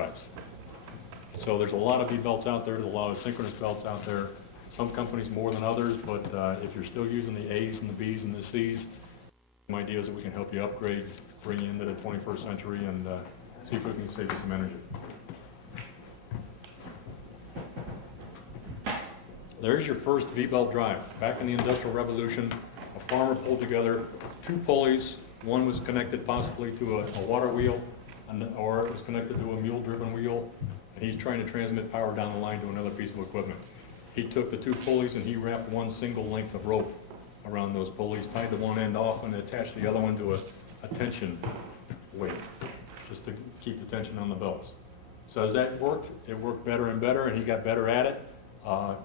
drives. So there's a lot of V-belts out there, there's a lot of synchronous belts out there. Some companies more than others, but if you're still using the A's and the B's and the C's, some ideas that we can help you upgrade, bring you into the 21st century, and see if we can save you some energy. There's your first V-belt drive. Back in the Industrial Revolution, a farmer pulled together two pulleys. One was connected possibly to a water wheel, or it was connected to a mule-driven wheel, and he's trying to transmit power down the line to another piece of equipment. He took the two pulleys and he wrapped one single length of rope around those pulleys, tied the one end off, and attached the other one to a tension weight, just to keep the tension on the belts. So as that worked, it worked better and better, and he got better at it.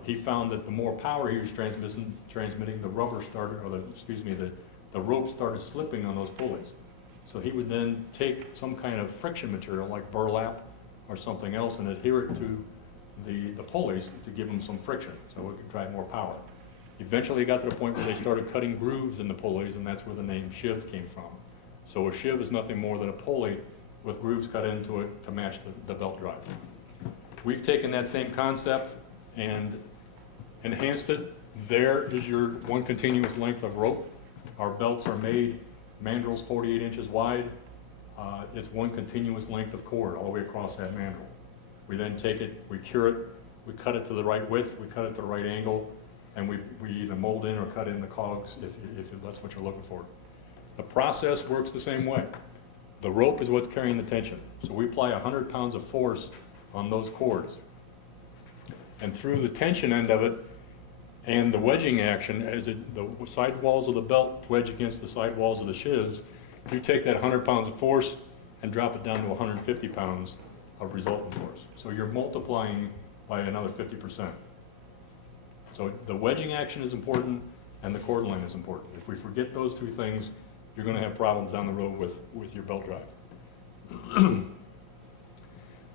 He found that the more power he was transmitting, the rubber started, or the rope started slipping on those pulleys. So he would then take some kind of friction material like burlap or something else and adhere it to the pulleys to give them some friction so it could drive more power. Eventually it got to the point where they started cutting grooves in the pulleys, and that's where the name shiv came from. So a shiv is nothing more than a pulley with grooves cut into it to match the belt drive. We've taken that same concept and enhanced it. There is your one continuous length of rope. Our belts are made, mandrels 48 inches wide. It's one continuous length of cord all the way across that mandrel. We then take it, we cure it, we cut it to the right width, we cut it to the right angle, and we either mold in or cut in the cogs if that's what you're looking for. The process works the same way. The rope is what's carrying the tension. So we apply 100 pounds of force on those cords. And through the tension end of it and the wedging action, as the side walls of the belt wedge against the side walls of the shivs, you take that 100 pounds of force and drop it down to 150 pounds of resultant force. So you're multiplying by another 50%. So the wedging action is important and the cord line is important. If we forget those two things, you're going to have problems down the road with your belt drive.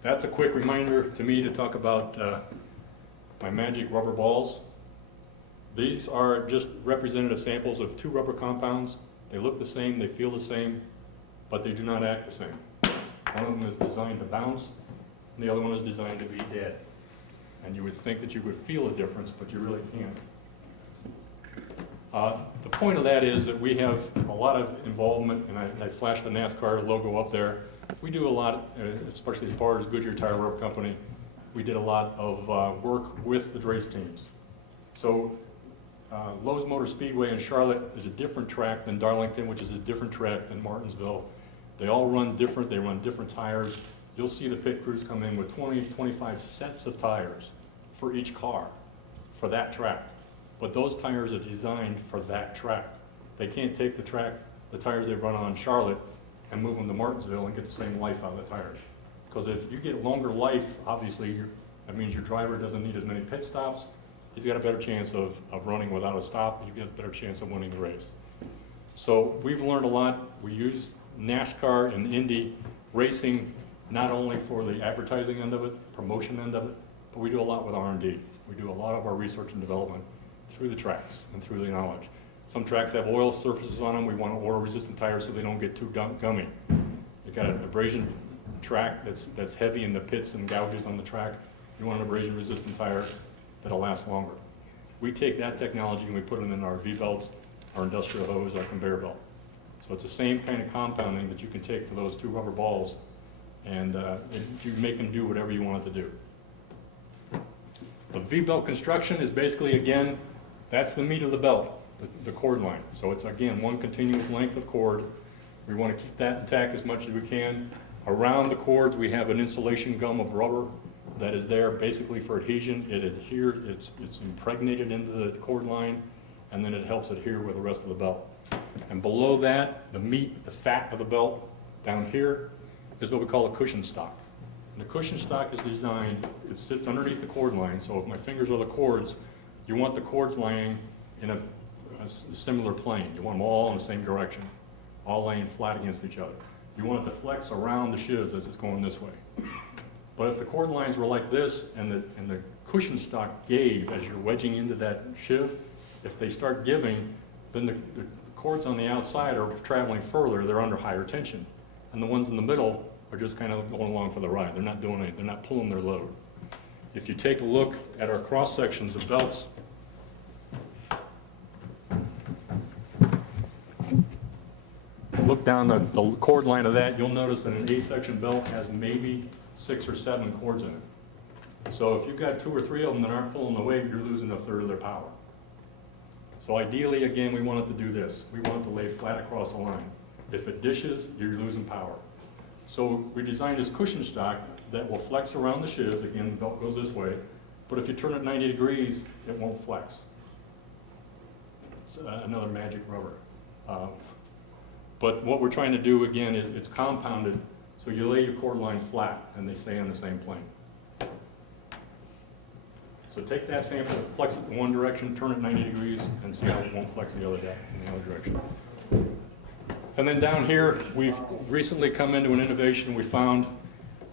That's a quick reminder to me to talk about my magic rubber balls. These are just representative samples of two rubber compounds. They look the same, they feel the same, but they do not act the same. One of them is designed to bounce, and the other one is designed to be dead. And you would think that you would feel a difference, but you really can't. The point of that is that we have a lot of involvement, and I flashed the NASCAR logo up there. We do a lot, especially as far as Goodyear Tire Rope Company, we did a lot of work with the race teams. So Lowe's Motor Speedway in Charlotte is a different track than Darlington, which is a different track than Martinsville. They all run different, they run different tires. You'll see the pit crews come in with 20, 25 sets of tires for each car for that track. But those tires are designed for that track. They can't take the tires they run on Charlotte and move them to Martinsville and get the same life out of the tires. Because if you get longer life, obviously that means your driver doesn't need as many pit stops. He's got a better chance of running without a stop. He gets a better chance of winning the race. So we've learned a lot. We use NASCAR and Indy racing not only for the advertising end of it, promotion end of it, but we do a lot with R&D. We do a lot of our research and development through the tracks and through the knowledge. Some tracks have oil surfaces on them. We want oil-resistant tires so they don't get too gummy. You've got an abrasion track that's heavy in the pits and gouges on the track. You want an abrasion-resistant tire that'll last longer. We take that technology and we put it in our V-belts, our industrial hose, our conveyor belt. So it's the same kind of compounding that you can take for those two rubber balls, and you make them do whatever you want it to do. The V-belt construction is basically, again, that's the meat of the belt, the cord line. So it's, again, one continuous length of cord. We want to keep that intact as much as we can. Around the cords, we have an insulation gum of rubber that is there basically for adhesion. It adheres, it's impregnated into the cord line, and then it helps adhere with the rest of the belt. And below that, the meat, the fat of the belt down here is what we call a cushion stock. And the cushion stock is designed, it sits underneath the cord line, so if my fingers are the cords, you want the cords lying in a similar plane. You want them all in the same direction, all laying flat against each other. You want it to flex around the shivs as it's going this way. But if the cord lines were like this and the cushion stock gave as you're wedging into that shiv, if they start giving, then the cords on the outside are traveling further, they're under higher tension. And the ones in the middle are just kind of going along for the ride. They're not doing anything, they're not pulling their load. If you take a look at our cross sections of belts, look down the cord line of that, you'll notice that an A-section belt has maybe 6 or 7 cords in it. So if you've got 2 or 3 of them that aren't pulling the weight, you're losing a third of their power. So ideally, again, we want it to do this. We want it to lay flat across the line. If it dishes, you're losing power. So we designed this cushion stock that will flex around the shivs. Again, the belt goes this way. But if you turn it 90 degrees, it won't flex. It's another magic rubber. But what we're trying to do, again, is it's compounded, so you lay your cord lines flat, and they stay on the same plane. So take that sample, flex it in one direction, turn it 90 degrees, and see how it won't flex in the other direction. And then down here, we've recently come into an innovation. We found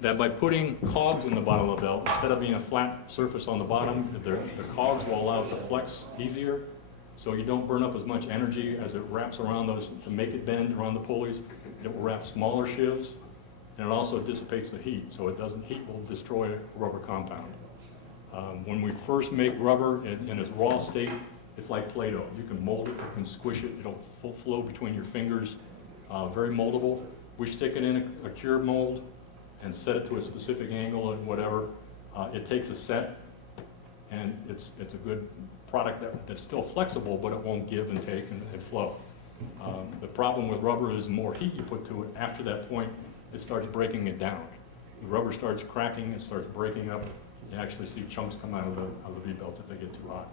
that by putting cogs in the bottom of the belt, instead of being a flat surface on the bottom, the cogs will allow it to flex easier, so you don't burn up as much energy as it wraps around those to make it bend around the pulleys. It will wrap smaller shivs, and it also dissipates the heat, so heat will destroy a rubber compound. When we first make rubber in its raw state, it's like Play-Doh. You can mold it, you can squish it, it'll flow between your fingers, very moldable. We stick it in a cure mold and set it to a specific angle and whatever. It takes a set, and it's a good product that's still flexible, but it won't give and take and flow. The problem with rubber is the more heat you put to it, after that point, it starts breaking it down. The rubber starts cracking, it starts breaking up. You actually see chunks come out of the V-belts if they get too hot.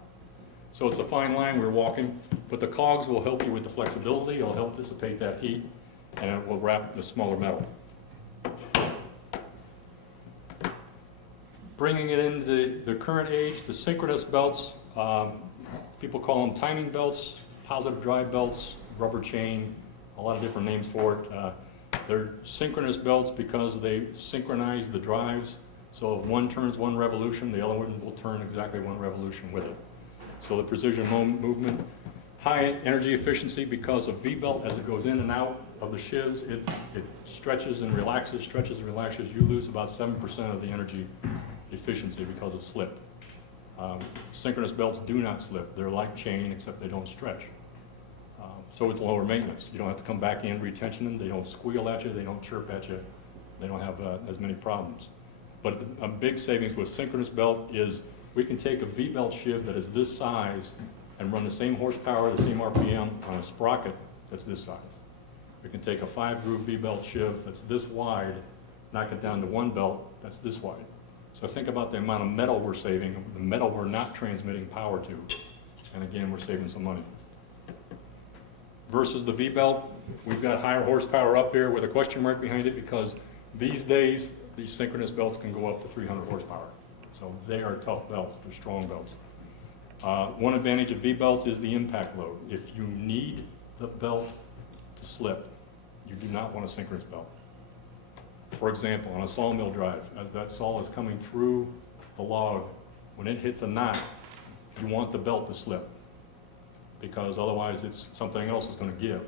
So it's a fine line we're walking, but the cogs will help you with the flexibility, it'll help dissipate that heat, and it will wrap the smaller metal. Bringing it into the current age, the synchronous belts, people call them timing belts, positive drive belts, rubber chain, a lot of different names for it. They're synchronous belts because they synchronize the drives. So if one turns 1 revolution, the other one will turn exactly 1 revolution with it. So the precision movement, high energy efficiency because of V-belt, as it goes in and out of the shivs, it stretches and relaxes, stretches and relaxes. You lose about 7% of the energy efficiency because of slip. Synchronous belts do not slip. They're like chain, except they don't stretch. So it's lower maintenance. You don't have to come back in, retension them. They don't squeal at you. They don't chirp at you. They don't have as many problems. But a big savings with synchronous belt is we can take a V-belt shiv that is this size and run the same horsepower, the same RPM on a sprocket that's this size. We can take a 5-groove V-belt shiv that's this wide, knock it down to 1 belt that's this wide. So think about the amount of metal we're saving, the metal we're not transmitting power to, and again, we're saving some money. Versus the V-belt, we've got higher horsepower up here with a question mark behind it because these days, these synchronous belts can go up to 300 horsepower. So they are tough belts, they're strong belts. One advantage of V-belts is the impact load. If you need the belt to slip, you do not want a synchronous belt. For example, on a sawmill drive, as that saw is coming through the log, when it hits a knot, you want the belt to slip because otherwise something else is going to give.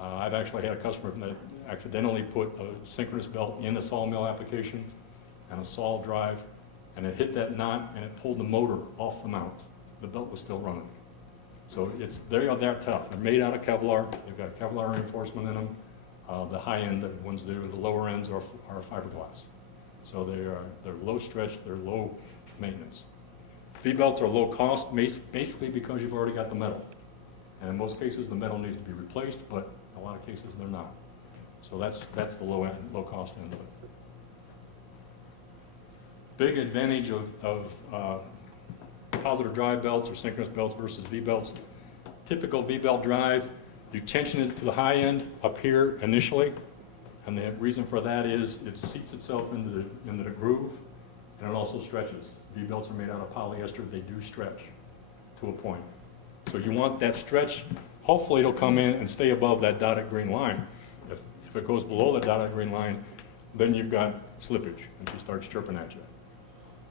I've actually had a customer that accidentally put a synchronous belt in a sawmill application and a saw drive, and it hit that knot and it pulled the motor off the mount. The belt was still running. So they are that tough. They're made out of Kevlar. They've got Kevlar reinforcement in them. The high end, the ones that are the lower ends are fiberglass. So they're low stretch, they're low maintenance. V-belts are low cost, basically because you've already got the metal. And in most cases, the metal needs to be replaced, but in a lot of cases, they're not. So that's the low cost end of it. Big advantage of positive drive belts or synchronous belts versus V-belts. Typical V-belt drive, you tension it to the high end up here initially, and the reason for that is it seats itself into the groove, and it also stretches. V-belts are made out of polyester, they do stretch to a point. So you want that stretch, hopefully it'll come in and stay above that dotted green line. If it goes below the dotted green line, then you've got slippage, and she starts chirping at you.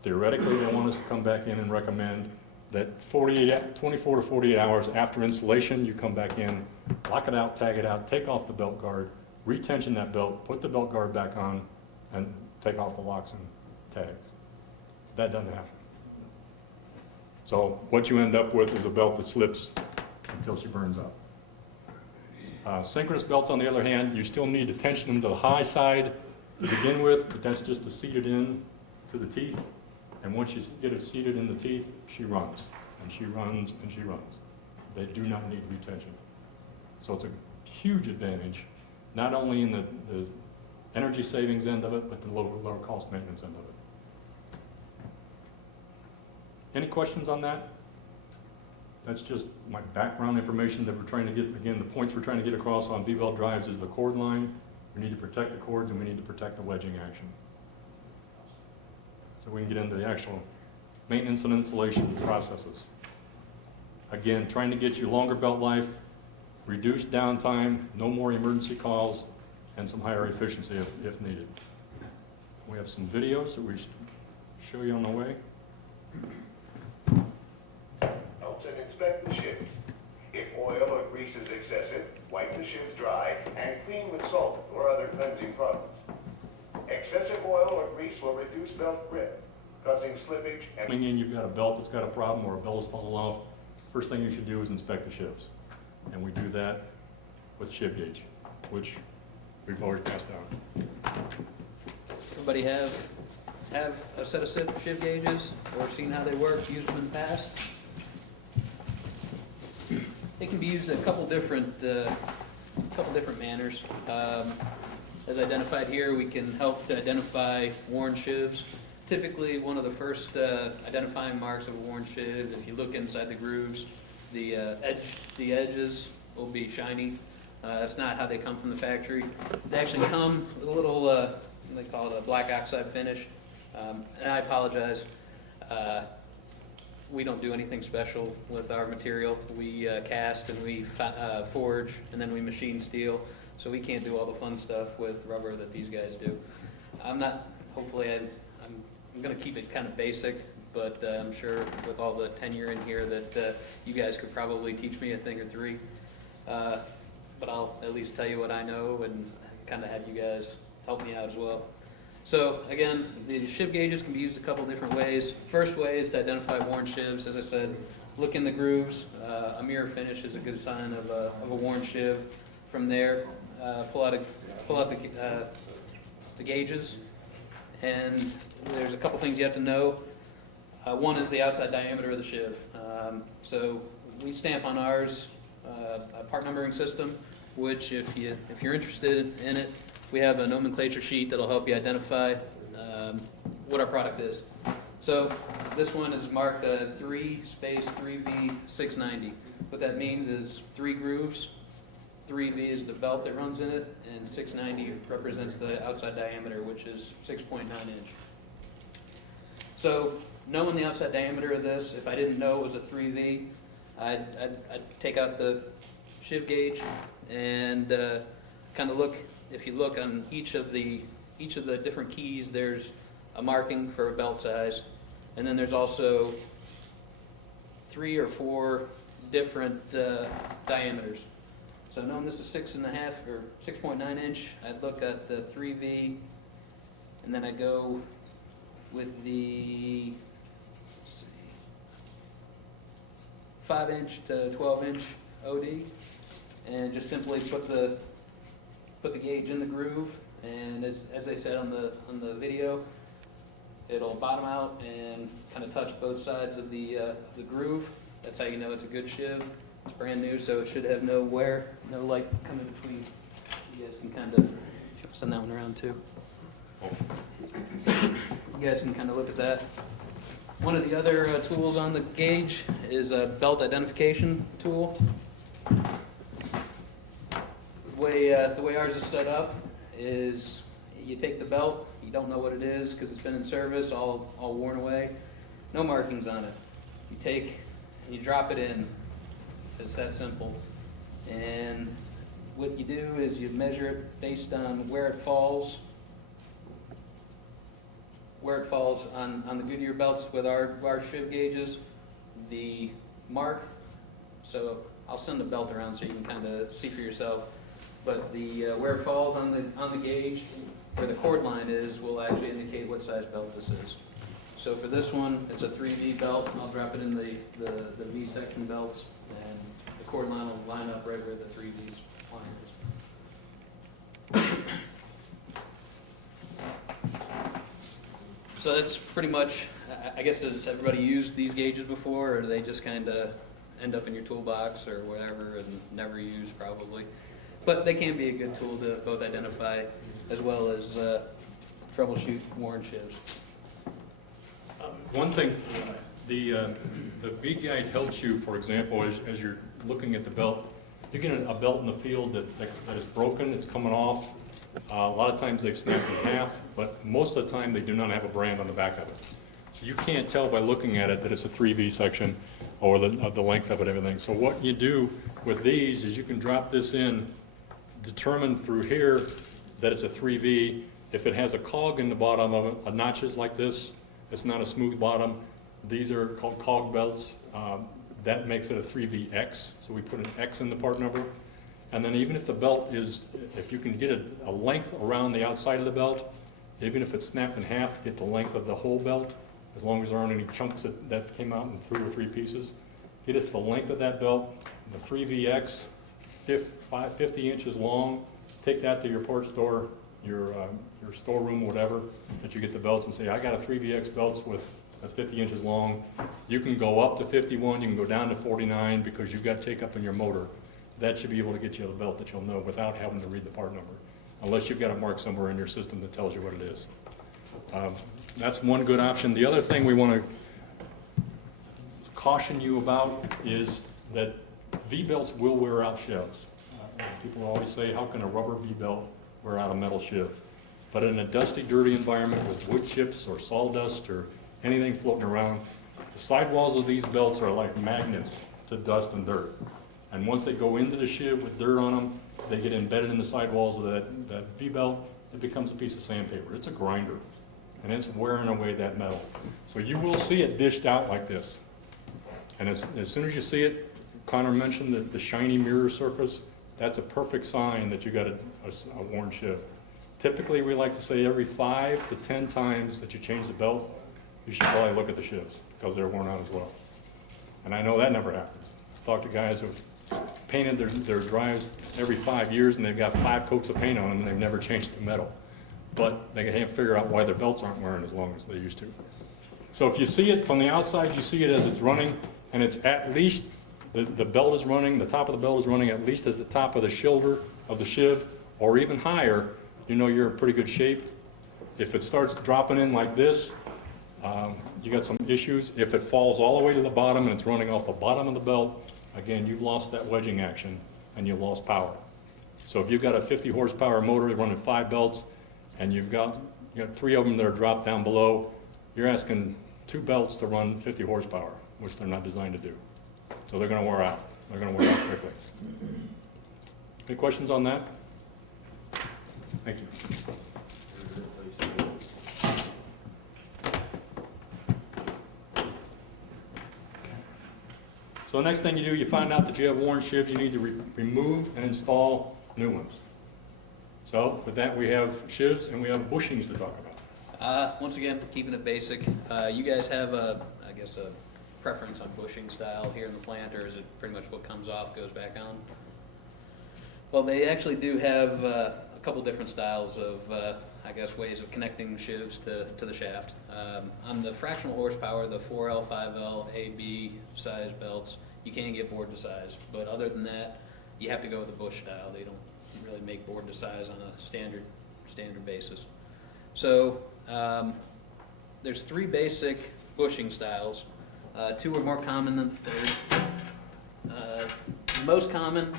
Theoretically, they want us to come back in and recommend that 24 to 48 hours after installation, you come back in, lock it out, tag it out, take off the belt guard, retension that belt, put the belt guard back on, and take off the locks and tags. That doesn't happen. So what you end up with is a belt that slips until she burns up. Synchronous belts, on the other hand, you still need to tension them to the high side to begin with, but that's just to seat it in to the teeth. And once you get it seated in the teeth, she runs, and she runs, and she runs. They do not need retention. So it's a huge advantage, not only in the energy savings end of it, but the lower cost maintenance end of it. Any questions on that? That's just my background information that we're trying to get. Again, the points we're trying to get across on V-belt drives is the cord line. We need to protect the cords, and we need to protect the wedging action. So we can get into the actual maintenance and installation processes. Again, trying to get you longer belt life, reduced downtime, no more emergency calls, and some higher efficiency if needed. We have some videos that we show you on the way. Helps and inspect the shivs. If oil or grease is excessive, wipe the shivs dry and clean with salt or other cleansing products. Excessive oil or grease will reduce belt grip, causing slippage and... Coming in, you've got a belt that's got a problem or a belt is falling off, first thing you should do is inspect the shivs. And we do that with shiv gauge, which we've already passed out. Everybody have a set of shiv gauges or seen how they work, used them in the past? They can be used in a couple different manners. As identified here, we can help to identify worn shivs. Typically, one of the first identifying marks of a worn shiv, if you look inside the grooves, the edges will be shiny. That's not how they come from the factory. They actually come with a little, they call it a black oxide finish. And I apologize. We don't do anything special with our material. We cast and we forge and then we machine steel. So we can't do all the fun stuff with rubber that these guys do. I'm going to keep it kind of basic, but I'm sure with all the tenure in here that you guys could probably teach me a thing or three. But I'll at least tell you what I know and kind of have you guys help me out as well. So again, the shiv gauges can be used a couple different ways. First way is to identify worn shivs. As I said, look in the grooves. A mirror finish is a good sign of a worn shiv. From there, pull out the gauges, and there's a couple things you have to know. One is the outside diameter of the shiv. So we stamp on ours a part numbering system, which if you're interested in it, we have a nomenclature sheet that'll help you identify what our product is. So this one is marked 3/3V690. What that means is 3 grooves, 3V is the belt that runs in it, and 690 represents the outside diameter, which is 6.9 inch. So knowing the outside diameter of this, if I didn't know it was a 3V, I'd take out the shiv gauge and kind of look. If you look on each of the different keys, there's a marking for a belt size, and then there's also 3 or 4 different diameters. So knowing this is 6.5 or 6.9 inch, I'd look at the 3V, and then I'd go with the 5 inch to 12 inch OD, and just simply put the gauge in the groove, and as I said on the video, it'll bottom out and kind of touch both sides of the groove. That's how you know it's a good shiv. It's brand new, so it should have no wear, no light coming between. You guys can kind of send that one around too. You guys can kind of look at that. One of the other tools on the gauge is a belt identification tool. The way ours is set up is you take the belt, you don't know what it is because it's been in service, all worn away, no markings on it. You take and you drop it in. It's that simple. And what you do is you measure it based on where it falls on the Goodyear belts with our shiv gauges, the mark. So I'll send the belt around so you can kind of see for yourself. But the, where it falls on the gauge, where the cord line is, will actually indicate what size belt this is. So for this one, it's a 3V belt. I'll drop it in the V section belts, and the cord line will line up right where the 3V's line is. So that's pretty much, I guess, has everybody used these gauges before, or do they just kind of end up in your toolbox or whatever and never used probably? But they can be a good tool to both identify as well as troubleshoot worn shifts. One thing, the V-Guide helps you, for example, as you're looking at the belt, you get a belt in the field that is broken, it's coming off. A lot of times they've snapped in half, but most of the time they do not have a brand on the back of it. So you can't tell by looking at it that it's a 3V section or the length of it, everything. So what you do with these is you can drop this in, determine through here that it's a 3V. If it has a cog in the bottom of it, a notches like this, it's not a smooth bottom. These are called cog belts. That makes it a 3VX, so we put an X in the part number. And then even if the belt is, if you can get a length around the outside of the belt, even if it's snapped in half, get the length of the whole belt, as long as there aren't any chunks that came out in 2 or 3 pieces. Get us the length of that belt, the 3VX, 50 inches long. Take that to your part store, your storeroom, whatever, that you get the belts and say, I got a 3VX belts that's 50 inches long. You can go up to 51, you can go down to 49 because you've got take up in your motor. That should be able to get you a belt that you'll know without having to read the part number, unless you've got it marked somewhere in your system that tells you what it is. That's one good option. The other thing we want to caution you about is that V-belts will wear out shivs. People always say, how can a rubber V-belt wear out a metal shiv? But in a dusty, dirty environment with wood chips or sawdust or anything floating around, the sidewalls of these belts are like magnets to dust and dirt. And once they go into the shiv with dirt on them, they get embedded in the sidewalls of that V-belt. It becomes a piece of sandpaper. It's a grinder, and it's wearing away that metal. So you will see it dished out like this. And as soon as you see it, Connor mentioned the shiny mirror surface. That's a perfect sign that you got a worn shiv. Typically, we like to say every 5 to 10 times that you change the belt, you should probably look at the shivs because they're worn out as well. And I know that never happens. I've talked to guys who've painted their drives every 5 years and they've got 5 coats of paint on them and they've never changed the metal. But they can't figure out why their belts aren't wearing as long as they used to. So if you see it from the outside, you see it as it's running, and it's at least, the belt is running, the top of the belt is running at least at the top of the shoulder of the shiv, or even higher, you know you're in pretty good shape. If it starts dropping in like this, you got some issues. If it falls all the way to the bottom and it's running off the bottom of the belt, again, you've lost that wedging action and you've lost power. So if you've got a 50 horsepower motor running 5 belts and you've got 3 of them that are dropped down below, you're asking 2 belts to run 50 horsepower, which they're not designed to do. So they're going to wear out. They're going to wear out quickly. Any questions on that? Thank you. So the next thing you do, you find out that you have worn shivs, you need to remove and install new ones. So with that, we have shivs and we have bushings to talk about. Once again, keeping it basic, you guys have I guess a preference on bushing style here in the plant, or is it pretty much what comes off goes back on? Well, they actually do have a couple different styles of, I guess, ways of connecting shivs to the shaft. On the fractional horsepower, the 4L, 5L, A, B size belts, you can get board to size, but other than that, you have to go with the bush style. They don't really make board to size on a standard basis. So there's 3 basic bushing styles. 2 are more common than the third. Most common,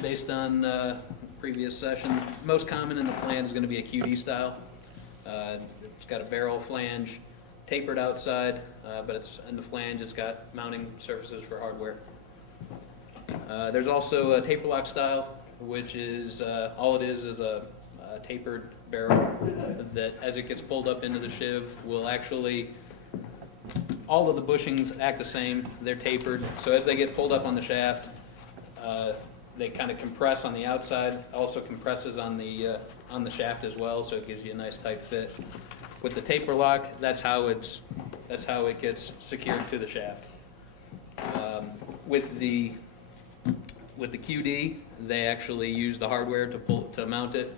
based on previous sessions, most common in the plant is going to be a QD style. It's got a barrel flange, tapered outside, but it's in the flange. It's got mounting surfaces for hardware. There's also a taper lock style, which is all it is a tapered barrel that, as it gets pulled up into the shiv, will actually, all of the bushings act the same. They're tapered, so as they get pulled up on the shaft, they kind of compress on the outside, also compresses on the shaft as well, so it gives you a nice tight fit. With the taper lock, that's how it gets secured to the shaft. With the QD, they actually use the hardware to mount it.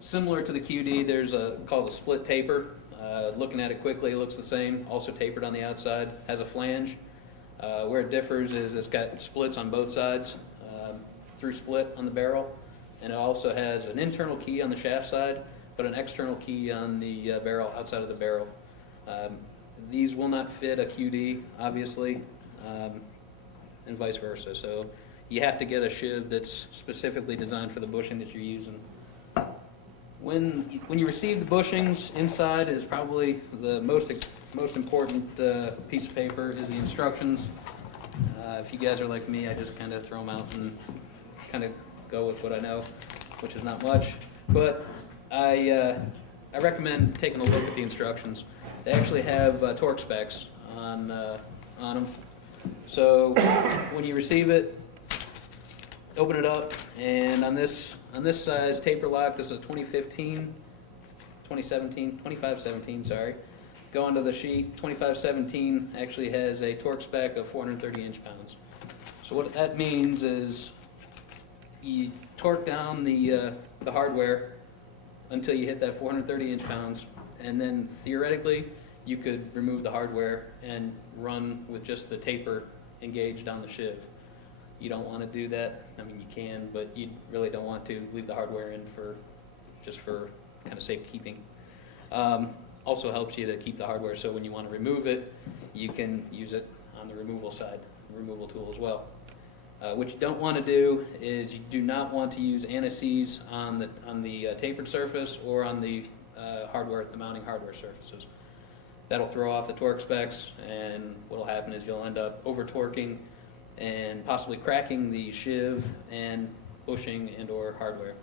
Similar to the QD, there's called a split taper. Looking at it quickly, it looks the same, also tapered on the outside, has a flange. Where it differs is it's got splits on both sides, through split on the barrel, and it also has an internal key on the shaft side, but an external key on the barrel, outside of the barrel. These will not fit a QD, obviously, and vice versa. So you have to get a sheave that's specifically designed for the bushing that you're using. When you receive the bushings, inside is probably the most important piece of paper is the instructions. If you guys are like me, I just kind of throw them out and kind of go with what I know, which is not much. But I recommend taking a look at the instructions. They actually have torque specs on them. So when you receive it, open it up, and on this size taper lock, this is a 2517, sorry. Go onto the sheet. 2517 actually has a torque spec of 430 inch-pounds. So what that means is you torque down the hardware until you hit that 430 inch-pounds, and then theoretically you could remove the hardware and run with just the taper engaged on the sheave. You don't want to do that. I mean, you can, but you really don't want to leave the hardware in just for kind of safekeeping. Also helps you to keep the hardware, so when you want to remove it, you can use it on the removal side, removal tool as well. What you don't want to do is you do not want to use anti-seize on the tapered surface or on the the mounting hardware surfaces. That'll throw off the torque specs, and what'll happen is you'll end up over torquing and possibly cracking the sheave and bushing and or hardware.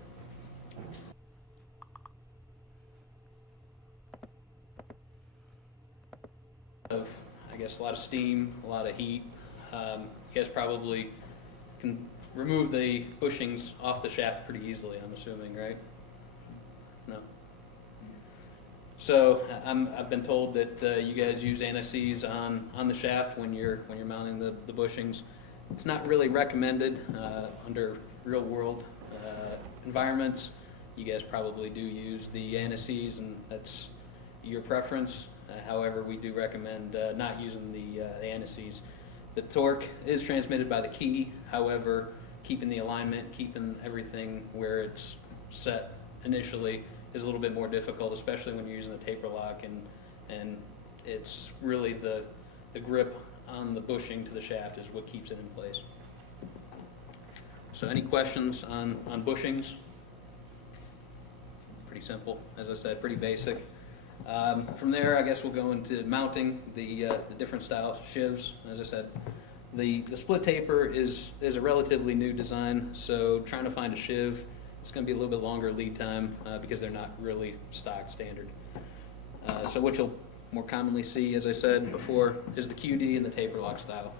I guess a lot of steam, a lot of heat. You guys probably can remove the bushings off the shaft pretty easily, I'm assuming, right? No. So I've been told that you guys use anti-seize on the shaft when you're mounting the bushings. It's not really recommended under real world environments. You guys probably do use the anti-seize, and that's your preference. However, we do recommend not using the anti-seize. The torque is transmitted by the key. However, keeping the alignment, keeping everything where it's set initially is a little bit more difficult, especially when you're using a taper lock, and it's really the grip on the bushing to the shaft is what keeps it in place. So any questions on bushings? Pretty simple, as I said, pretty basic. From there, I guess we'll go into mounting the different style sheaves. As I said, the split taper is a relatively new design, so trying to find a sheave, it's going to be a little bit longer lead time because they're not really stock standard. So what you'll more commonly see, as I said before, is the QD and the taper lock style.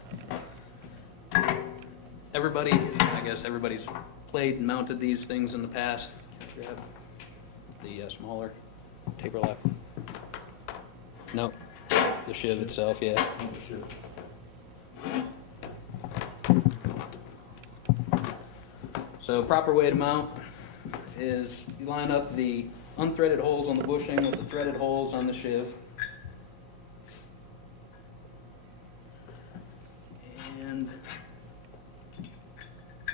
Everybody's played and mounted these things in the past. Grab the smaller taper lock. No, the sheave itself, yeah. So proper way to mount is you line up the unthreaded holes on the bushing with the threaded holes on the sheave. And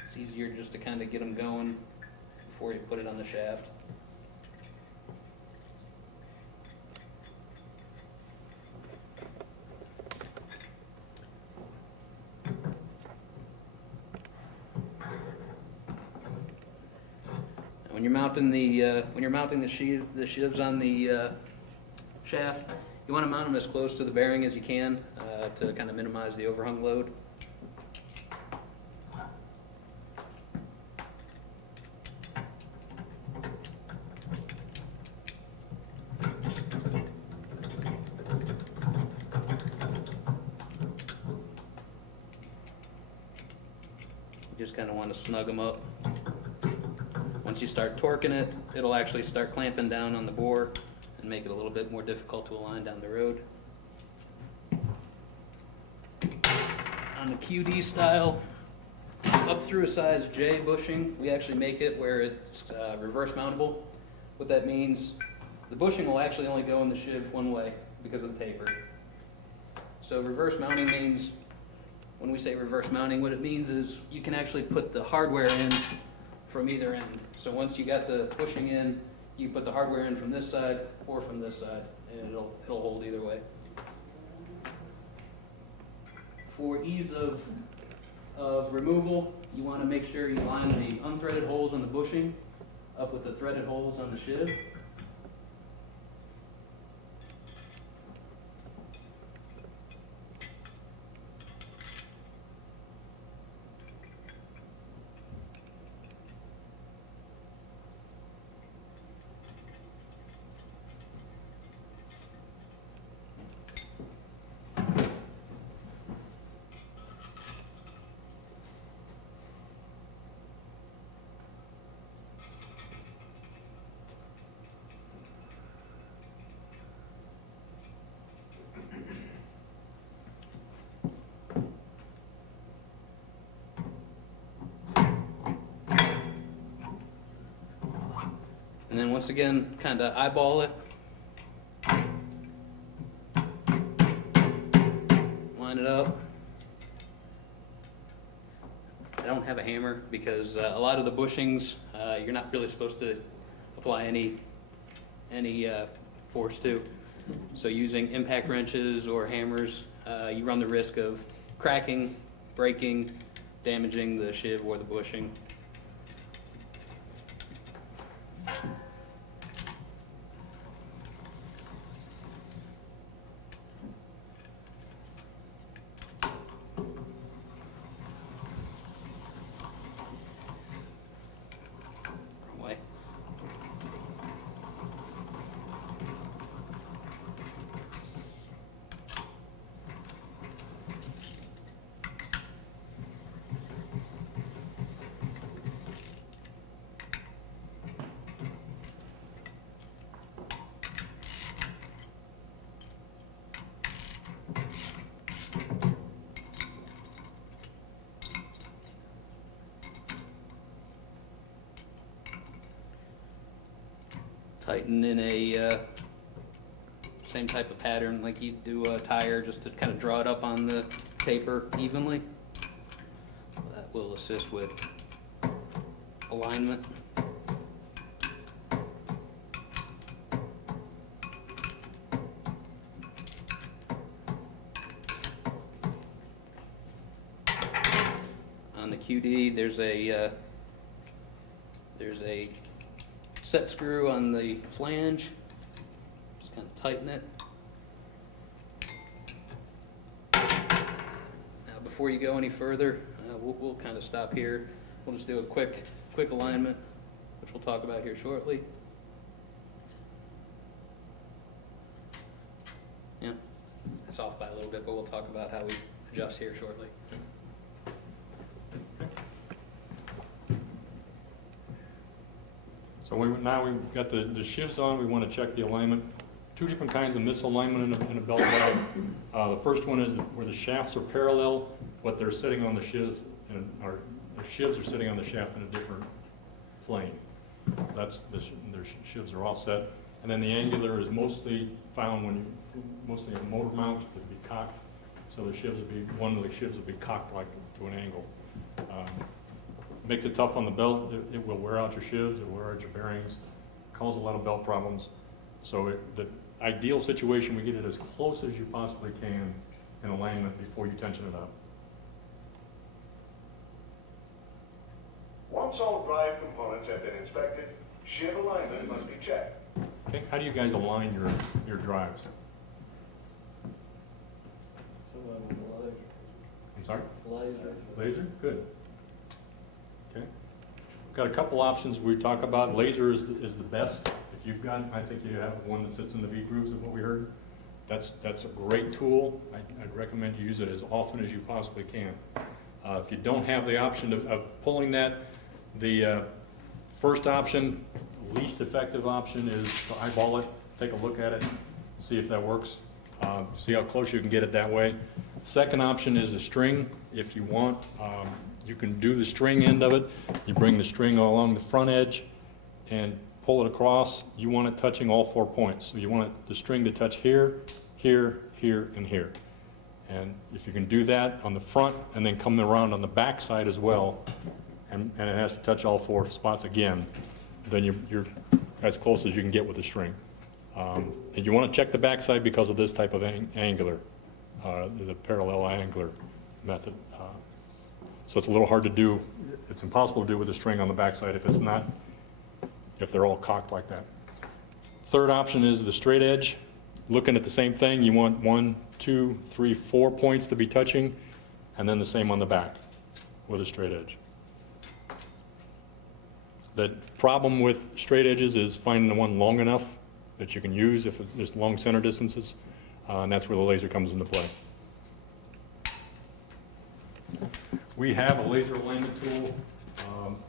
it's easier just to kind of get them going before you put it on the shaft. When you're mounting the sheaves on the shaft, you want to mount them as close to the bearing as you can to kind of minimize the overhung load. just kind of want to snug them up. Once you start torquing it, it'll actually start clamping down on the bore and make it a little bit more difficult to align down the road. On the QD style, up through a size J bushing, we actually make it where it's reverse mountable. What that means, the bushing will actually only go in the shiv one way because of the taper. So reverse mounting means, when we say reverse mounting, what it means is you can actually put the hardware in from either end. So once you got the bushing in, you put the hardware in from this side or from this side, and it'll hold either way. For ease of removal, you want to make sure you line the unthreaded holes on the bushing up with the threaded holes on the shiv. And then once again, kind of eyeball it. Line it up. I don't have a hammer because a lot of the bushings, you're not really supposed to apply any force to. So using impact wrenches or hammers, you run the risk of cracking, breaking, damaging the shiv or the bushing. Wrong way. Tighten in a same type of pattern like you'd do a tire, just to kind of draw it up on the taper evenly. That will assist with alignment. On the QD, there's a set screw on the flange. Just kind of tighten it. Now, before you go any further, we'll kind of stop here. We'll just do a quick alignment, which we'll talk about here shortly. Yeah, it's off by a little bit, but we'll talk about how we adjust here shortly. So now we've got the shivs on, we want to check the alignment. Two different kinds of misalignment in a belt drive. The first one is where the shafts are parallel, but they're sitting on the shivs, or the shivs are sitting on the shaft in a different plane. Their shivs are offset. And then the angular is mostly found mostly a motor mount would be cocked. So the shivs would be, one of the shivs would be cocked like to an angle. Makes it tough on the belt. It will wear out your shivs, it will wear out your bearings, cause a lot of belt problems. So the ideal situation, we get it as close as you possibly can in alignment before you tension it up. Once all drive components have been inspected, shiv alignment must be checked. Okay, how do you guys align your drives? I'm sorry? Laser, good. Okay. Got a couple options we talk about. Laser is the best. If you've got, I think you have one that sits in the V grooves, is what we heard. That's a great tool. I'd recommend you use it as often as you possibly can. If you don't have the option of pulling that, the first option, least effective option, is to eyeball it, take a look at it, see if that works, see how close you can get it that way. Second option is a string. If you want, you can do the string end of it. You bring the string along the front edge and pull it across. You want it touching all 4 points. So you want the string to touch here, here, here, and here. And if you can do that on the front and then come around on the back side as well, and it has to touch all 4 spots again, then you're as close as you can get with the string. And you want to check the back side because of this type of angular, the parallel angular method. So it's a little hard to do. It's impossible to do with a string on the back side if they're all cocked like that. Third option is the straight edge. Looking at the same thing, you want 1, 2, 3, 4 points to be touching, and then the same on the back with a straight edge. The problem with straight edges is finding the one long enough that you can use if there's long center distances, and that's where the laser comes into play. We have a laser alignment tool.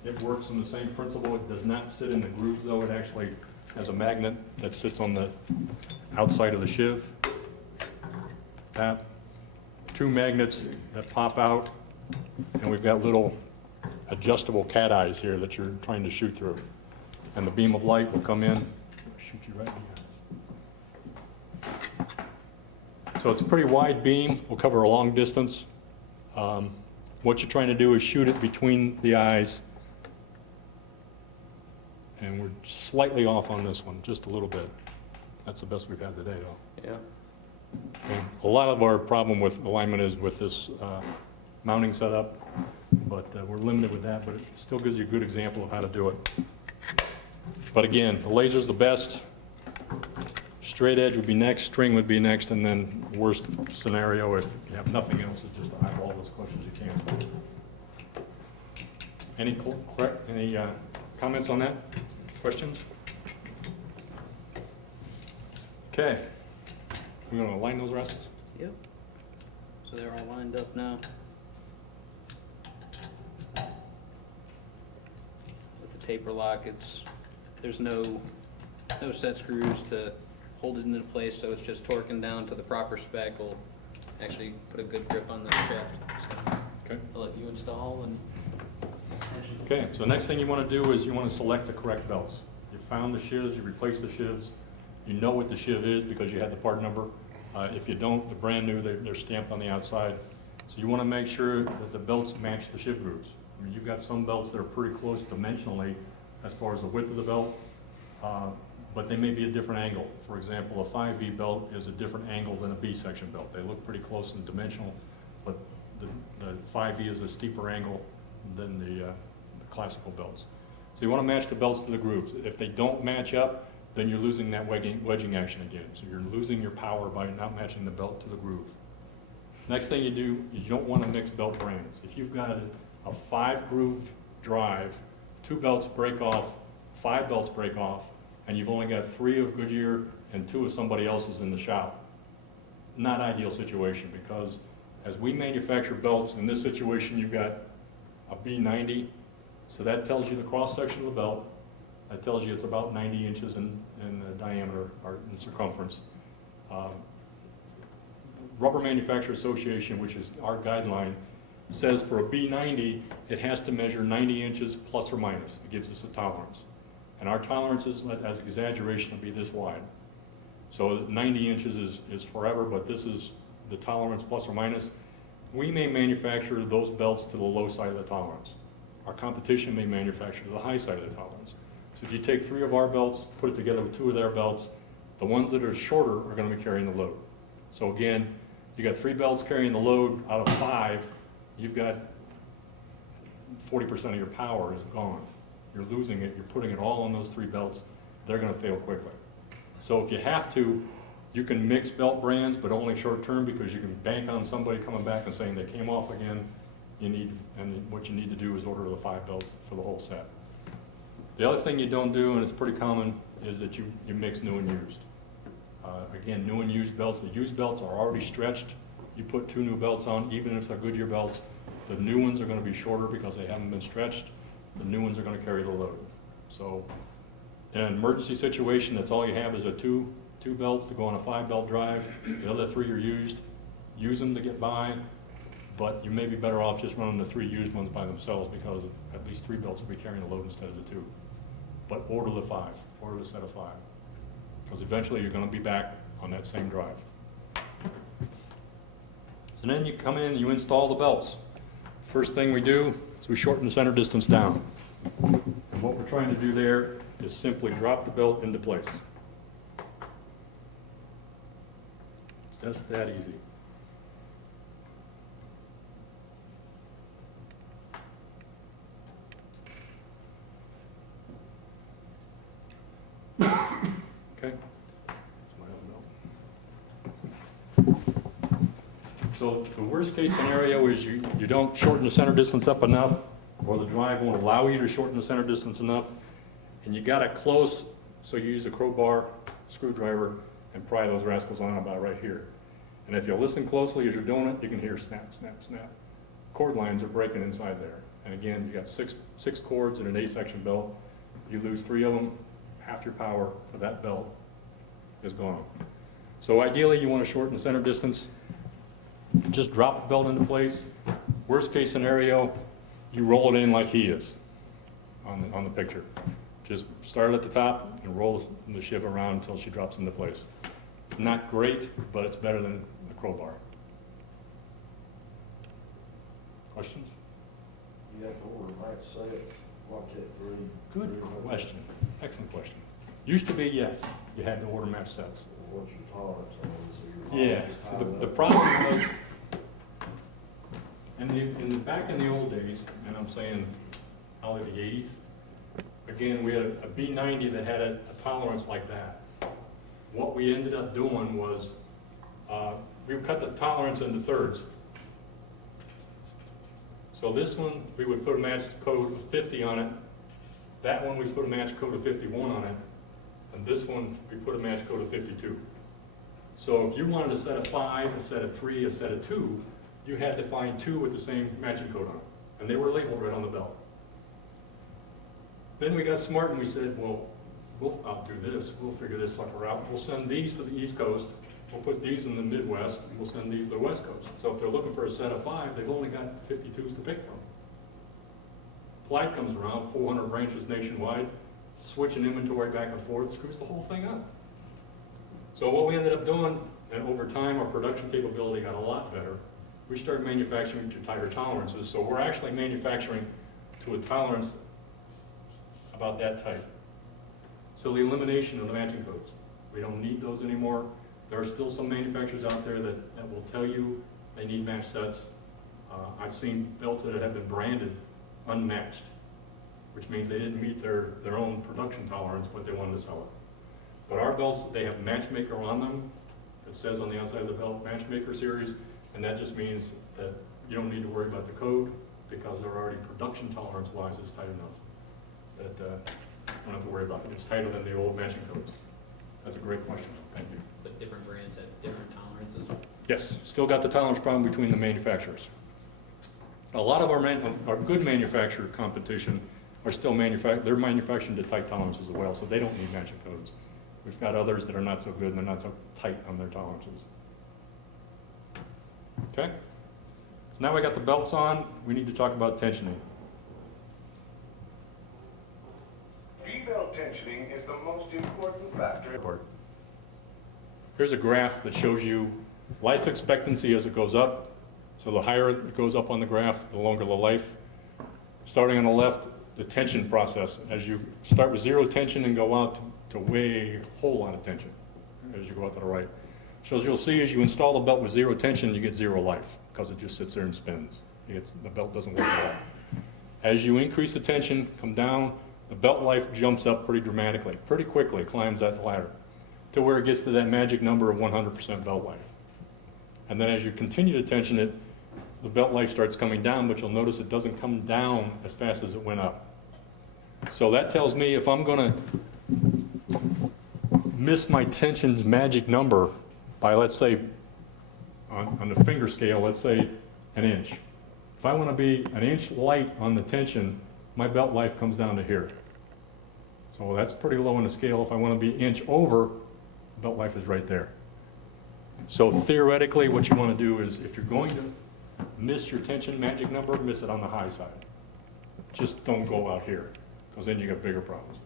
It works on the same principle. It does not sit in the grooves, though. It actually has a magnet that sits on the outside of the shiv. That 2 magnets that pop out, and we've got little adjustable cat eyes here that you're trying to shoot through. And the beam of light will come in, shoot you right in the eyes. So it's a pretty wide beam, will cover a long distance. What you're trying to do is shoot it between the eyes. And we're slightly off on this one, just a little bit. That's the best we've had today, though. Yeah. And a lot of our problem with alignment is with this mounting setup, but we're limited with that, but it still gives you a good example of how to do it. But again, the laser's the best. Straight edge would be next, string would be next, and then worst scenario, if you have nothing else, is just eyeball as close as you can. Any comments on that? Questions? Okay. We're going to align those rascals? Yep. So they're all lined up now. With the taper lock, there's no set screws to hold it into place, so it's just torquing down to the proper spec. Will actually put a good grip on the shaft. So Okay. I'll let you install and. Okay, so the next thing you want to do is you want to select the correct belts. You found the shivs, you replaced the shivs, you know what the shiv is because you had the part number. If you don't, they're brand new, they're stamped on the outside. So you want to make sure that the belts match the shiv grooves. I mean, you've got some belts that are pretty close dimensionally as far as the width of the belt, but they may be a different angle. For example, a 5V belt is a different angle than a B-section belt. They look pretty close in dimensional, but the 5V is a steeper angle than the classical belts. So you want to match the belts to the grooves. If they don't match up, then you're losing that wedging action again. So you're losing your power by not matching the belt to the groove. Next thing you do, you don't want to mix belt brands. If you've got a 5-groove drive, 2 belts break off, 5 belts break off, and you've only got 3 of Goodyear and 2 of somebody else's in the shop, not ideal situation, because as we manufacture belts, in this situation you've got a B90, so that tells you the cross-section of the belt. That tells you it's about 90 inches in diameter or in circumference. Rubber Manufacturer Association, which is our guideline, says for a B90, it has to measure 90 inches plus or minus. It gives us a tolerance. And our tolerance is, as exaggeration, will be this wide. So 90 inches is forever, but this is the tolerance plus or minus. We may manufacture those belts to the low side of the tolerance. Our competition may manufacture to the high side of the tolerance. So if you take 3 of our belts, put it together with 2 of their belts, the ones that are shorter are going to be carrying the load. So again, you got 3 belts carrying the load out of 5, you've got 40% of your power is gone. You're losing it, you're putting it all on those 3 belts, they're going to fail quickly. So if you have to, you can mix belt brands, but only short term, because you can bank on somebody coming back and saying they came off again. What you need to do is order the 5 belts for the whole set. The other thing you don't do, and it's pretty common, is that you mix new and used. Again, new and used belts. The used belts are already stretched. You put 2 new belts on, even if they're Goodyear belts, The new ones are gonna be shorter because they haven't been stretched. The new ones are gonna carry the load. So in an emergency situation, that's all you have is two belts to go on a 5-belt drive. The other 3 are used. Use them to get by, but you may be better off just running the 3 used ones by themselves because of at least 3 belts will be carrying the load instead of the 2. But order the 5, order the set of 5. Because eventually you're gonna be back on that same drive. So then you come in and you install the belts. First thing we do is we shorten the center distance down. And what we're trying to do there is simply drop the belt into place. It's just that easy. Okay. So the worst case scenario is you don't shorten the center distance up enough, or the drive won't allow you to shorten the center distance enough, and you got it close, so you use a crowbar, screwdriver, and pry those rascals on about right here. And if you listen closely as you're doing it, you can hear snap, snap, snap. Cord lines are breaking inside there. And again, you got six cords in an A-section belt. You lose 3 of them, half your power for that belt is gone. So ideally, you want to shorten the center distance. Just drop the belt into place. Worst case scenario, you roll it in like he is on the picture. Just start at the top and roll the shiv around until she drops into place. It's not great, but it's better than the crowbar. Questions? You have to order max sets, like that 3. Good question. Excellent question. Used to be, yes, you had to order match sets. What's your tolerance on this? So your Yeah, tolerance is so high the enough. problem was, back in the old days, and I'm saying probably the 80s, again, we had a B90 that had a tolerance like that. What we ended up doing was, we would cut the tolerance into thirds. So this one, we would put a match code of 50 on it. That one, we put a match code of 51 on it. And this one, we put a match code of 52. So if you wanted a set of 5, a set of 3, a set of 2, you had to find 2 with the same matching code on it. And they were labeled right on the belt. Then we got smart and we said, well, we'll outdo this. We'll figure this sucker out. We'll send these to the East Coast. We'll put these in the Midwest, and we'll send these to the West Coast. So if they're looking for a set of 5, they've only got 52s to pick from. Flight comes around, 400 branches nationwide, switching inventory back and forth, screws the whole thing up. So what we ended up doing, and over time our production capability got a lot better, we started manufacturing to tighter tolerances. So we're actually manufacturing to a tolerance about that tight. So the elimination of the matching codes. We don't need those anymore. There are still some manufacturers out there that will tell you they need match sets. I've seen belts that have been branded unmatched, which means they didn't meet their own production tolerance, but they wanted to sell it. But our belts, they have matchmaker on them. It says on the outside of the belt, matchmaker series, and that just means that you don't need to worry about the code because they're already production tolerance-wise is tight enough that you don't have to worry about it. It's tighter than the old matching codes. That's a great question. Thank you. But different brands have different tolerances. Yes, still got the tolerance problem between the manufacturers. A lot of our good manufacturer competition are still they're manufacturing to tight tolerances as well, so they don't need matching codes. We've got others that are not so good and they're not so tight on their tolerances. Okay? So now we got the belts on, we need to talk about tensioning. V-belt tensioning is the most important factor. Here's a graph that shows you life expectancy as it goes up. So the higher it goes up on the graph, the longer the life. Starting on the left, the tension process. As you start with 0 tension and go out to way a whole lot of tension as you go out to the right. So as you'll see, as you install the belt with 0 tension, you get 0 life because it just sits there and spins. The belt doesn't work at all. As you increase the tension, come down, the belt life jumps up pretty dramatically, pretty quickly, climbs that ladder to where it gets to that magic number of 100% belt life. And then as you continue to tension it, the belt life starts coming down, but you'll notice it doesn't come down as fast as it went up. So that tells me if I'm gonna miss my tension's magic number by, let's say, on the finger scale, let's say 1 inch. If I want to be an inch light on the tension, my belt life comes down to here. So that's pretty low on the scale. If I want to be inch over, belt life is right there. So theoretically, what you want to do is, if you're going to miss your tension magic number, miss it on the high side. Just don't go out here, because then you got bigger problems.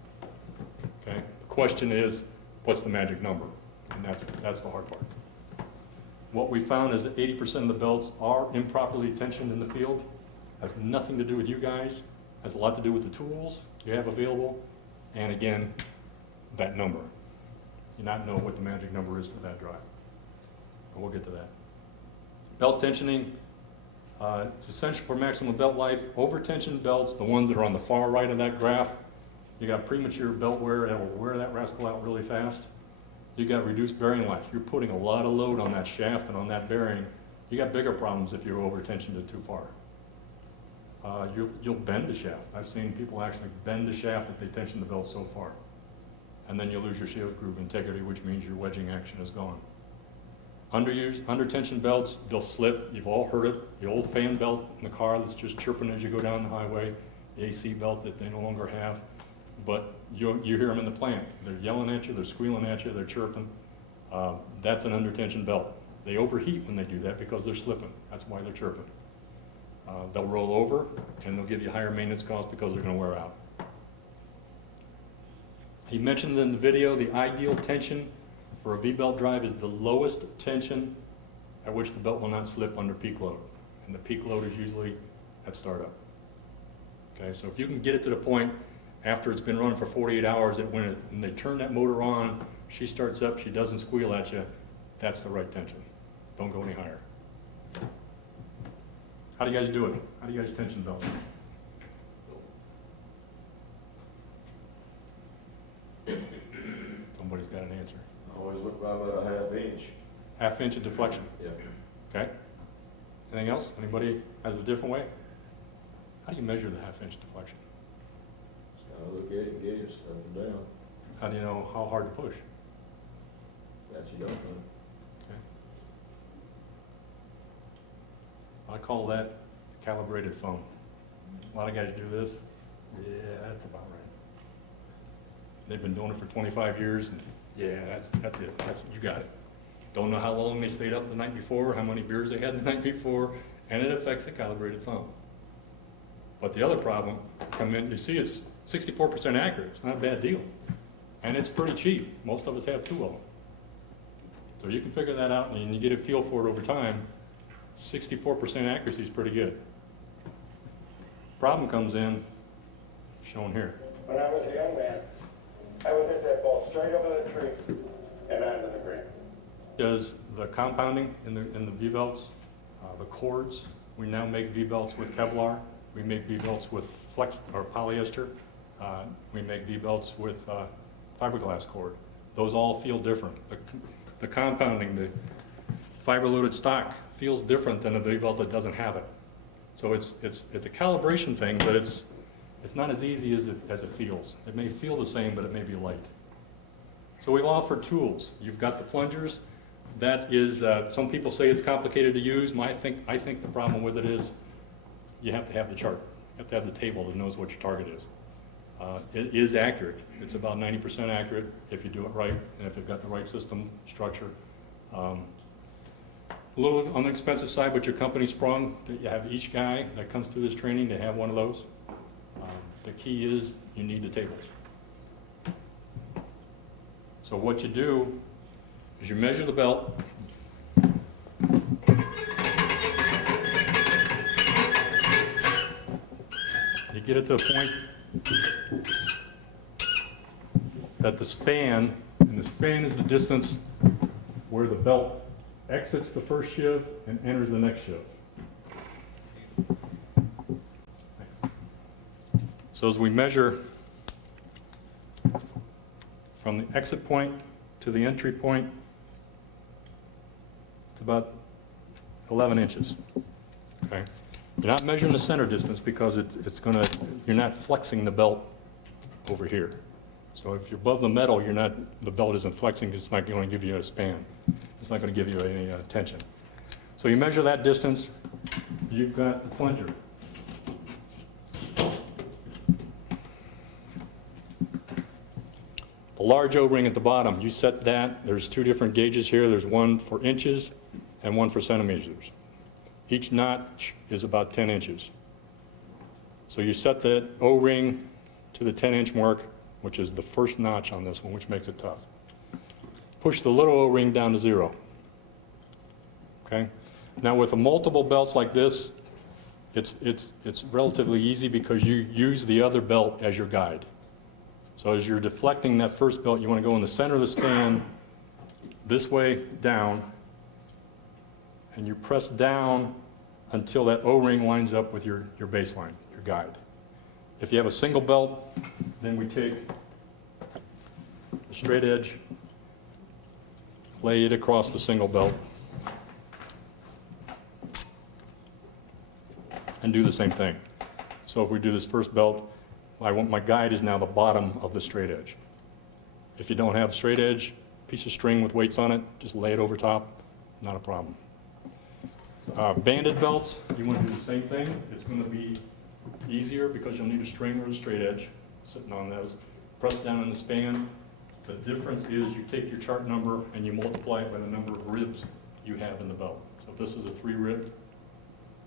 Okay? The question is, what's the magic number? And that's the hard part. What we found is that 80% of the belts are improperly tensioned in the field. Has nothing to do with you guys, has a lot to do with the tools you have available, and again, that number. You not know what the magic number is for that drive. But we'll get to that. Belt tensioning, it's essential for maximum belt life. Over-tensioned belts, the ones that are on the far right of that graph, you got premature belt wear, that'll wear that rascal out really fast. You got reduced bearing life. You're putting a lot of load on that shaft and on that bearing. You got bigger problems if you're over-tensioned it too far. You'll bend the shaft. I've seen people actually bend the shaft if they tension the belt so far. And then you lose your shift groove integrity, which means your wedging action is gone. Under-tension belts, they'll slip. You've all heard it. The old fan belt in the car that's just chirping as you go down the highway, the AC belt that they no longer have. But you hear them in the plant. They're yelling at you, they're squealing at you, they're chirping. That's an under-tension belt. They overheat when they do that because they're slipping. That's why they're chirping. They'll roll over, and they'll give you higher maintenance costs because they're going to wear out. He mentioned in the video the ideal tension for a V-belt drive is the lowest tension at which the belt will not slip under peak load. And the peak load is usually at startup. Okay, so if you can get it to the point after it's been running for 48 hours that when they turn that motor on, she starts up, she doesn't squeal at you, that's the right tension. Don't go any higher. How do you guys do it? How do you guys tension belts? Somebody's got an answer. Always look by about a half-inch. Half-inch of deflection. Yeah. Okay. Anything else? Anybody has a different way? How do you measure the half-inch deflection? Just gotta look at it and guess, up and down. How do you know how hard to push? That you don't know. Okay. I call that calibrated foam. A lot of guys do this. Yeah, that's about right. They've been doing it for 25 years, and yeah, that's it. You got it. Don't know how long they stayed up the night before, how many beers they had the night before, and it affects the calibrated foam. But the other problem, come in, you see it's 64% accurate. It's not a bad deal. And it's pretty cheap. Most of us have two of them. So you can figure that out, and you get a feel for it over time. 64% accuracy is pretty good. Problem comes in, shown here. When I was a young man, I would hit that ball straight over the tree and onto the green. Does the compounding in the V-belts, the cords, we now make V-belts with Kevlar. We make V-belts with flex or polyester. We make V-belts with fiberglass cord. Those all feel different. The compounding, the fiber-loaded stock feels different than a V-belt that doesn't have it. So it's a calibration thing, but it's not as easy as it feels. It may feel the same, but it may be light. So we've offered tools. You've got the plungers. That is, some people say it's complicated to use. I think the problem with it is you have to have the chart. You have to have the table that knows what your target is. It is accurate. It's about 90% accurate if you do it right and if you've got the right system structure. A little on the expensive side, but your company sprung that you have each guy that comes through this training to have one of those. The key is you need the tables. So what you do is you measure the belt. You get it to a point that the span, and the span is the distance where the belt exits the first sheave and enters the next sheave. So as we measure from the exit point to the entry point, it's about 11 inches. Okay? You're not measuring the center distance because you're not flexing the belt over here. So if you're above the metal, the belt isn't flexing, it's not going to give you a span. It's not going to give you any tension. So you measure that distance, you've got the plunger. The large O-ring at the bottom, you set that, there's two different gauges here, there's one for inches and one for centimeters. Each notch is about 10 inches. So you set that O-ring to the 10-inch mark, which is the first notch on this one, which makes it tough. Push the little O-ring down to 0. Okay? Now with a multiple belts like this, it's relatively easy because you use the other belt as your guide. So as you're deflecting that first belt, you want to go in the center of the span, this way down, and you press down until that O-ring lines up with your baseline, your guide. If you have a single belt, then we take the straight edge, lay it across the single belt, and do the same thing. So if we do this first belt, my guide is now the bottom of the straight edge. If you don't have a straight edge, piece of string with weights on it, just lay it over top, not a problem. Banded belts, you want to do the same thing. It's going to be easier because you'll need a string or a straight edge sitting on those. Press down in the span. The difference is you take your chart number and you multiply it by the number of ribs you have in the belt. So if this is a 3-rib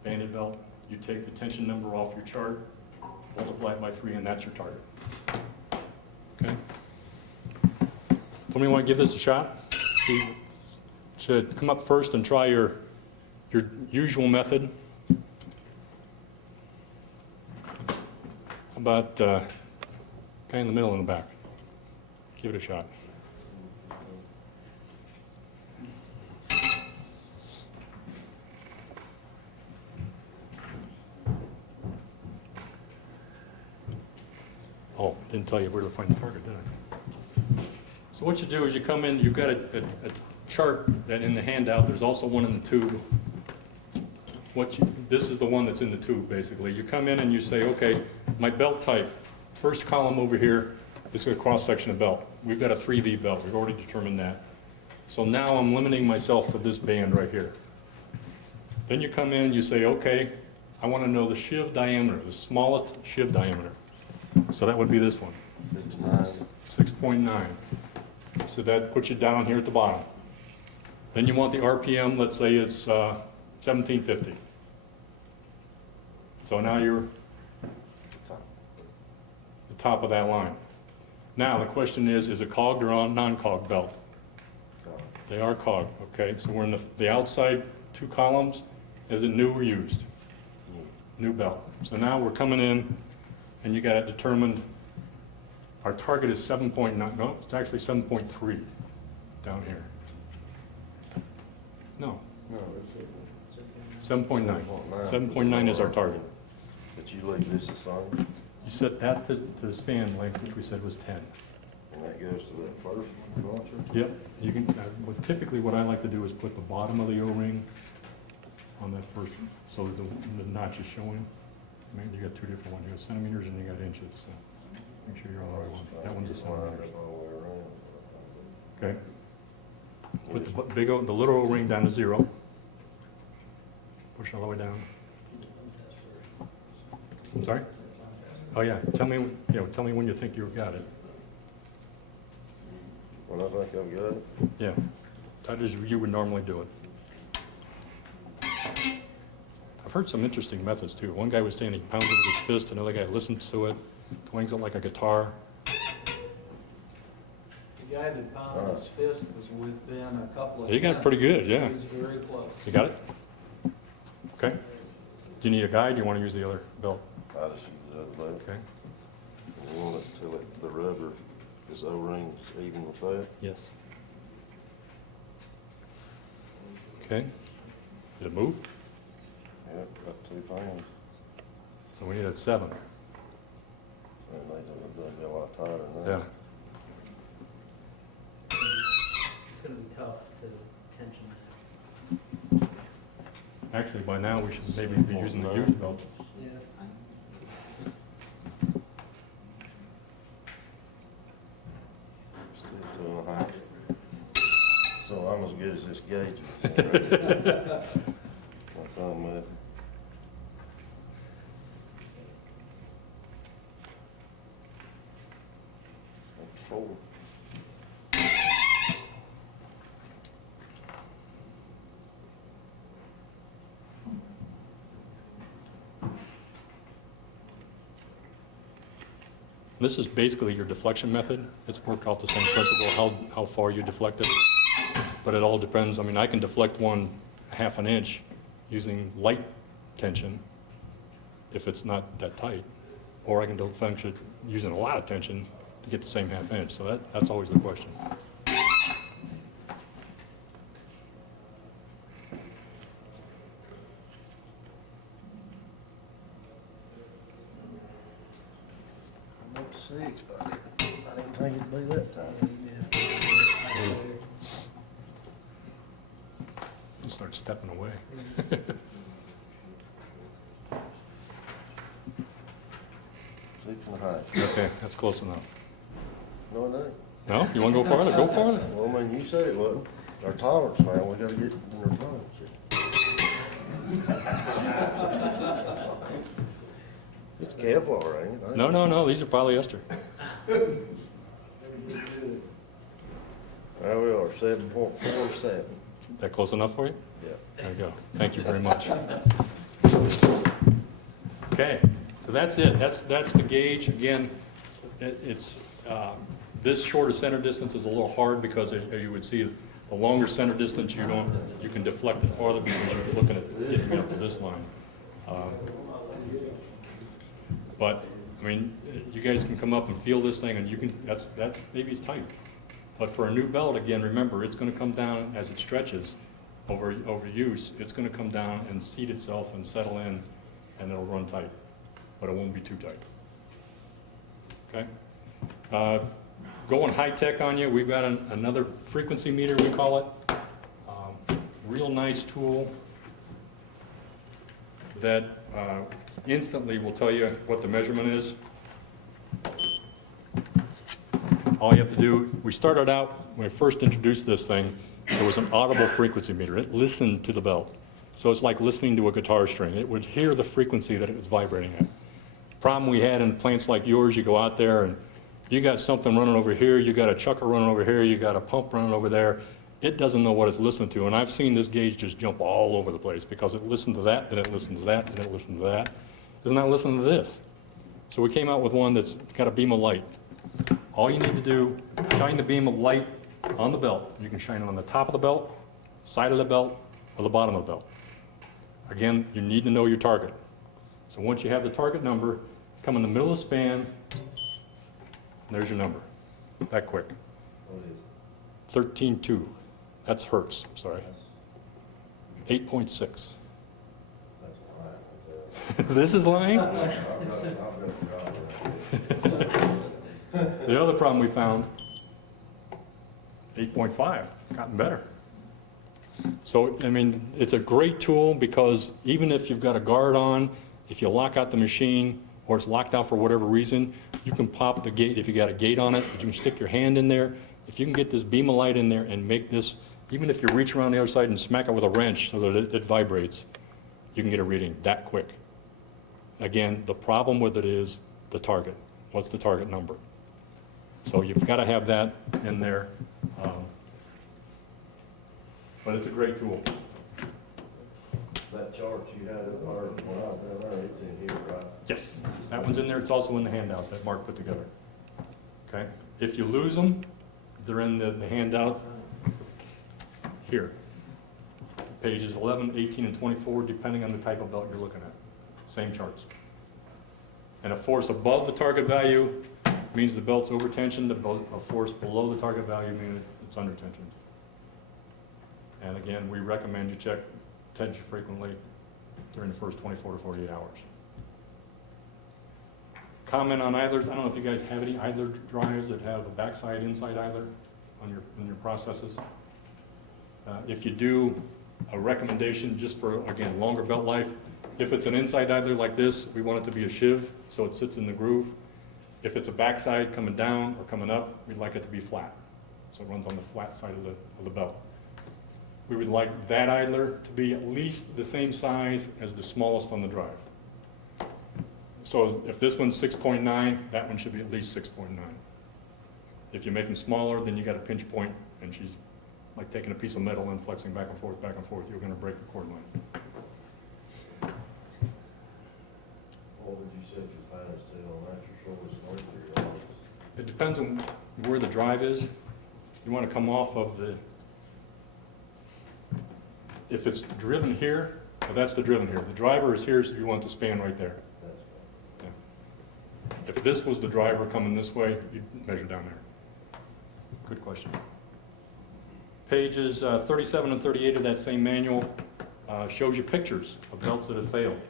banded belt, you take the tension number off your chart, multiply it by 3, and that's your target. Okay? Somebody want to give this a shot? You should come up first and try your usual method. How about guy in the middle and the back? Give it a shot. Oh, didn't tell you where to find the target, did I? So what you do is you come in, you've got a chart that in the handout, there's also one in the tube. This is the one that's in the tube, basically. You come in and you say, okay, my belt type, first column over here is a cross-section of belt. We've got a 3V belt, we've already determined that. So now I'm limiting myself to this band right here. Then you come in and you say, okay, I want to know the sheave diameter, the smallest sheave diameter. So that would be this one. 6.9. So that puts you down here at the bottom. Then you want the RPM, let's say it's 1750. So now you're the top of that line. Now the question is it cogged or non-cogged belt? They are cogged, okay? So we're in the outside 2 columns. Is it new or used? New belt. So now we're coming in and you got it determined. Our target is 7.9, no, it's actually 7.3 down here. No, 7.9. 7.9 is our target. But you leave this the same, You set that to the span length, which we said was 10. and that goes to that first launcher? Yep, you can, typically what I like to do is put the bottom of the O-ring on that first, so that the notch is showing. I mean, you got 2 different ones, you got centimeters and you got inches, so make sure you're on the right one. That one's a centimeter. Okay. Put the the little O-ring down to 0. Push all the way down. I'm sorry? Oh yeah, tell me when you think you've got it. When I think I've got it, Yeah, that is you would normally do it. I've heard some interesting methods too. One guy was saying he pounds it with his fist, another guy listens to it, twangles it like a guitar. The guy that pounded his fist was within a couple of. You got it pretty good, yeah. He was very close. You got it? Okay. Do you need a guide? Do you want to use the other belt? I just use the other belt. Okay. You want it till the rubber, this O-ring is even with that. Yes. Okay. Did it move? Yep, got 2 fans, So we need a 7. and these are be a lot tighter than Yeah. that. It's gonna be tough to tension. Actually, by now, we should maybe be using the used belt. Yeah. Still 2.5. So I'm as good as this gauge. My thumb with it. This is basically your deflection method. It's worked off the same principle, how far you deflect it. But it all depends, I mean, I can deflect one 1/2 an inch using light tension if it's not that tight. Or I can deflect it using a lot of tension to get the same 1/2 inch. So that's always the question. I'm up to 6, but I didn't think it'd be that time. You start stepping away. 6.5. Okay, that's close enough. No, it ain't. No, you want to go farther? Go farther. Well, I mean, you said it wasn't. Our tolerance now, we gotta get in our tolerance. It's Kevlar, ain't it? No, no, no, these are polyester. There we are, 7.47. That close enough for you? Yeah. There you go. Thank you very much. Okay, so that's it. That's the gauge. Again, this shorter center distance is a little hard because as you would see, the longer center distance, you can deflect it farther because you're looking at getting up to this line. But, I mean, you guys can come up and feel this thing and you can, that's maybe it's tight. But for a new belt, again, remember, it's gonna come down as it stretches over use. It's gonna come down and seat itself and settle in and it'll run tight, but it won't be too tight. Okay? Going high tech on you, we've got another frequency meter, we call it. Real nice tool that instantly will tell you what the measurement is. All you have to do, we started out, when I first introduced this thing, it was an audible frequency meter. It listened to the belt. So it's like listening to a guitar string. It would hear the frequency that it was vibrating at. Problem we had in plants like yours, you go out there and you got something running over here, you got a chucker running over here, you got a pump running over there. It doesn't know what it's listening to. And I've seen this gauge just jump all over the place because it listened to that, then it listened to that, then it listened to that. It's not listening to this. So we came out with one that's got a beam of light. All you need to do, shine the beam of light on the belt. You can shine it on the top of the belt, side of the belt, or the bottom of the belt. Again, you need to know your target. So once you have the target number, come in the middle of the span, and there's your number. That quick. 13.2. That's hertz, sorry. 8.6. This is lying? The other problem we found, 8.5, gotten better. So, I mean, it's a great tool because even if you've got a guard on, if you lock out the machine or it's locked out for whatever reason, you can pop the gate, if you got a gate on it, you can stick your hand in there. If you can get this beam of light in there and make this, even if you reach around the other side and smack it with a wrench so that it vibrates, you can get a reading that quick. Again, the problem with it is the target. What's the target number? So you've got to have that in there. But it's a great tool. That chart you had up there, when I was down there, it's in here, right? Yes, that one's in there. It's also in the handout that Mark put together. Okay? If you lose them, they're in the handout here. Pages 11, 18, and 24, depending on the type of belt you're looking at. Same charts. And a force above the target value means the belt's over tensioned. A force below the target value means it's under tensioned. And again, we recommend you check tension frequently during the first 24 to 48 hours. Comment on idlers. I don't know if you guys have any idler drives that have a backside, inside idler on your processes. If you do, a recommendation just for, again, longer belt life. If it's an inside idler like this, we want it to be a shiv, so it sits in the groove. If it's a backside coming down or coming up, we'd like it to be flat. So it runs on the flat side of the belt. We would like that idler to be at least the same size as the smallest on the drive. So if this one's 6.9, that one should be at least 6.9. If you make them smaller, then you got a pinch point, and she's like taking a piece of metal and flexing back and forth, you're gonna break the cord line. What would you set your finest to on that, your shortest length or your longest? depends on where the drive is. You want to come off of the, if it's driven here, well, that's the driven here. The driver is here, so you want the span right there. Yeah. If this was the driver coming this way, you'd measure down there. Good question. Pages 37 and 38 of that same manual shows you pictures of belts that have failed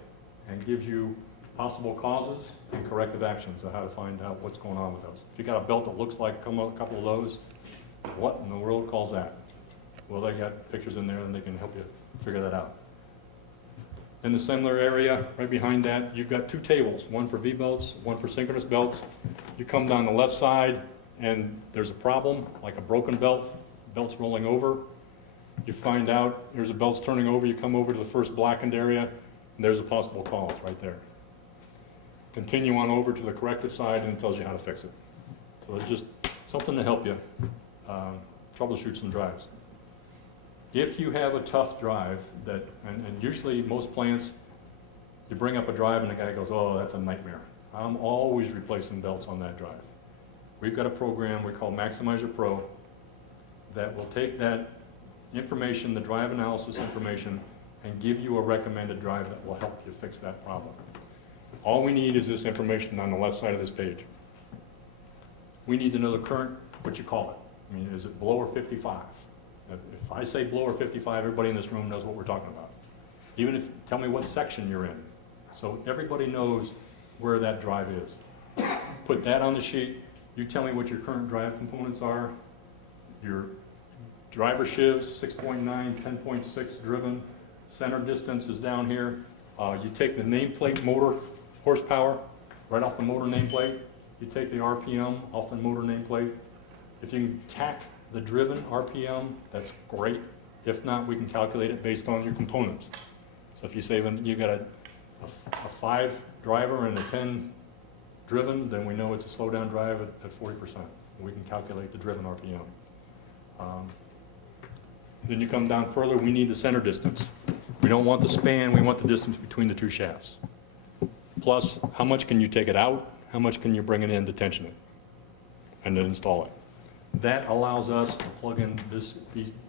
and gives you possible causes and corrective actions on how to find out what's going on with those. If you got a belt that looks like a couple of those, what in the world calls that? Well, they got pictures in there and they can help you figure that out. In the similar area, right behind that, you've got two tables, one for V-belts, one for synchronous belts. You come down the left side and there's a problem, like a broken belt, belt's rolling over. You find out there's a belt's turning over, you come over to the first blackened area, and there's a possible cause right there. Continue on over to the corrective side and it tells you how to fix it. So it's just something to help you troubleshoot some drives. If you have a tough drive that, and usually most plants, you bring up a drive and the guy goes, oh, that's a nightmare. I'm always replacing belts on that drive. We've got a program we call Maximizer Pro that will take that information, the drive analysis information, and give you a recommended drive that will help you fix that problem. All we need is this information on the left side of this page. We need to know the current, what you call it. I mean, is it below or 55? If I say below or 55, everybody in this room knows what we're talking about. Even if, tell me what section you're in. So everybody knows where that drive is. Put that on the sheet. You tell me what your current drive components are. Your driver shivs, 6.9, 10.6 driven. Center distance is down here. You take the nameplate motor horsepower right off the motor nameplate. You take the RPM off the motor nameplate. If you can tack the driven RPM, that's great. If not, we can calculate it based on your components. So if you say you got a 5 driver and a 10 driven, then we know it's a slow down drive at 40%. We can calculate the driven RPM. Then you come down further, we need the center distance. We don't want the span, we want the distance between the two shafts. Plus, how much can you take it out? How much can you bring it in to tension it? And then install it. That allows us to plug in this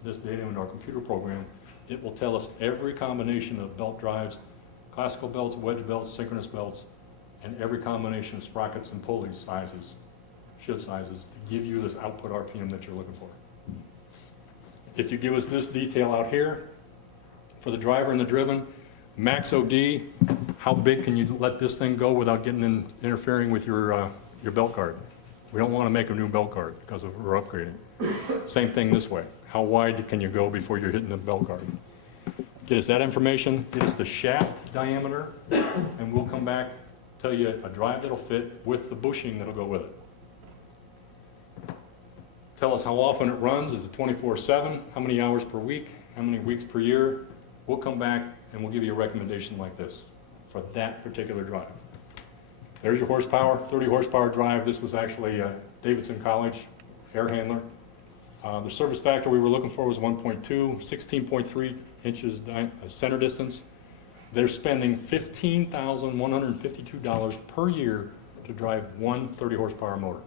data into our computer program. It will tell us every combination of belt drives, classical belts, wedge belts, synchronous belts, and every combination of sprockets and pulleys sizes, shift sizes, to give you this output RPM that you're looking for. If you give us this detail out here, for the driver and the driven, max OD, how big can you let this thing go without getting interfering with your belt guard? We don't want to make a new belt guard because we're upgrading. Same thing this way. How wide can you go before you're hitting the belt guard? Get us that information, get us the shaft diameter, and we'll come back, tell you a drive that'll fit with the bushing that'll go with it. Tell us how often it runs. Is it 24/7? How many hours per week? How many weeks per year? We'll come back and we'll give you a recommendation like this for that particular drive. There's your horsepower, 30 horsepower drive. This was actually Davidson College air handler. The service factor we were looking for was 1.2, 16.3 inches center distance. They're spending $15,152 per year to drive one 30 horsepower motor.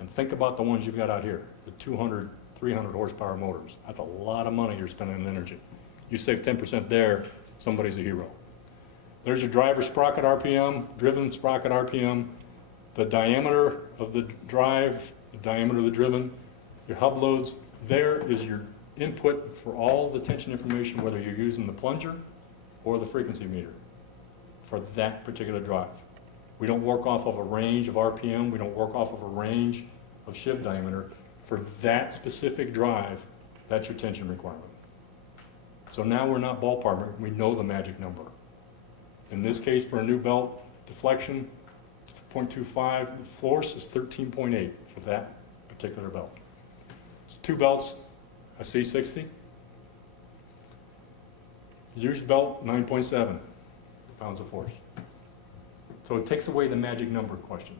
And think about the ones you've got out here, the 200, 300 horsepower motors. That's a lot of money you're spending in energy. You save 10% there, somebody's a hero. There's your driver sprocket RPM, driven sprocket RPM, the diameter of the drive, the diameter of the driven, your hub loads. There is your input for all the tension information, whether you're using the plunger or the frequency meter for that particular drive. We don't work off of a range of RPM. We don't work off of a range of shift diameter. For that specific drive, that's your tension requirement. So now we're not ballparking, we know the magic number. In this case, for a new belt, deflection, 0.25, the force is 13.8 for that particular belt. It's 2 belts, a C60. Used belt, 9.7 pounds of force. So it takes away the magic number question.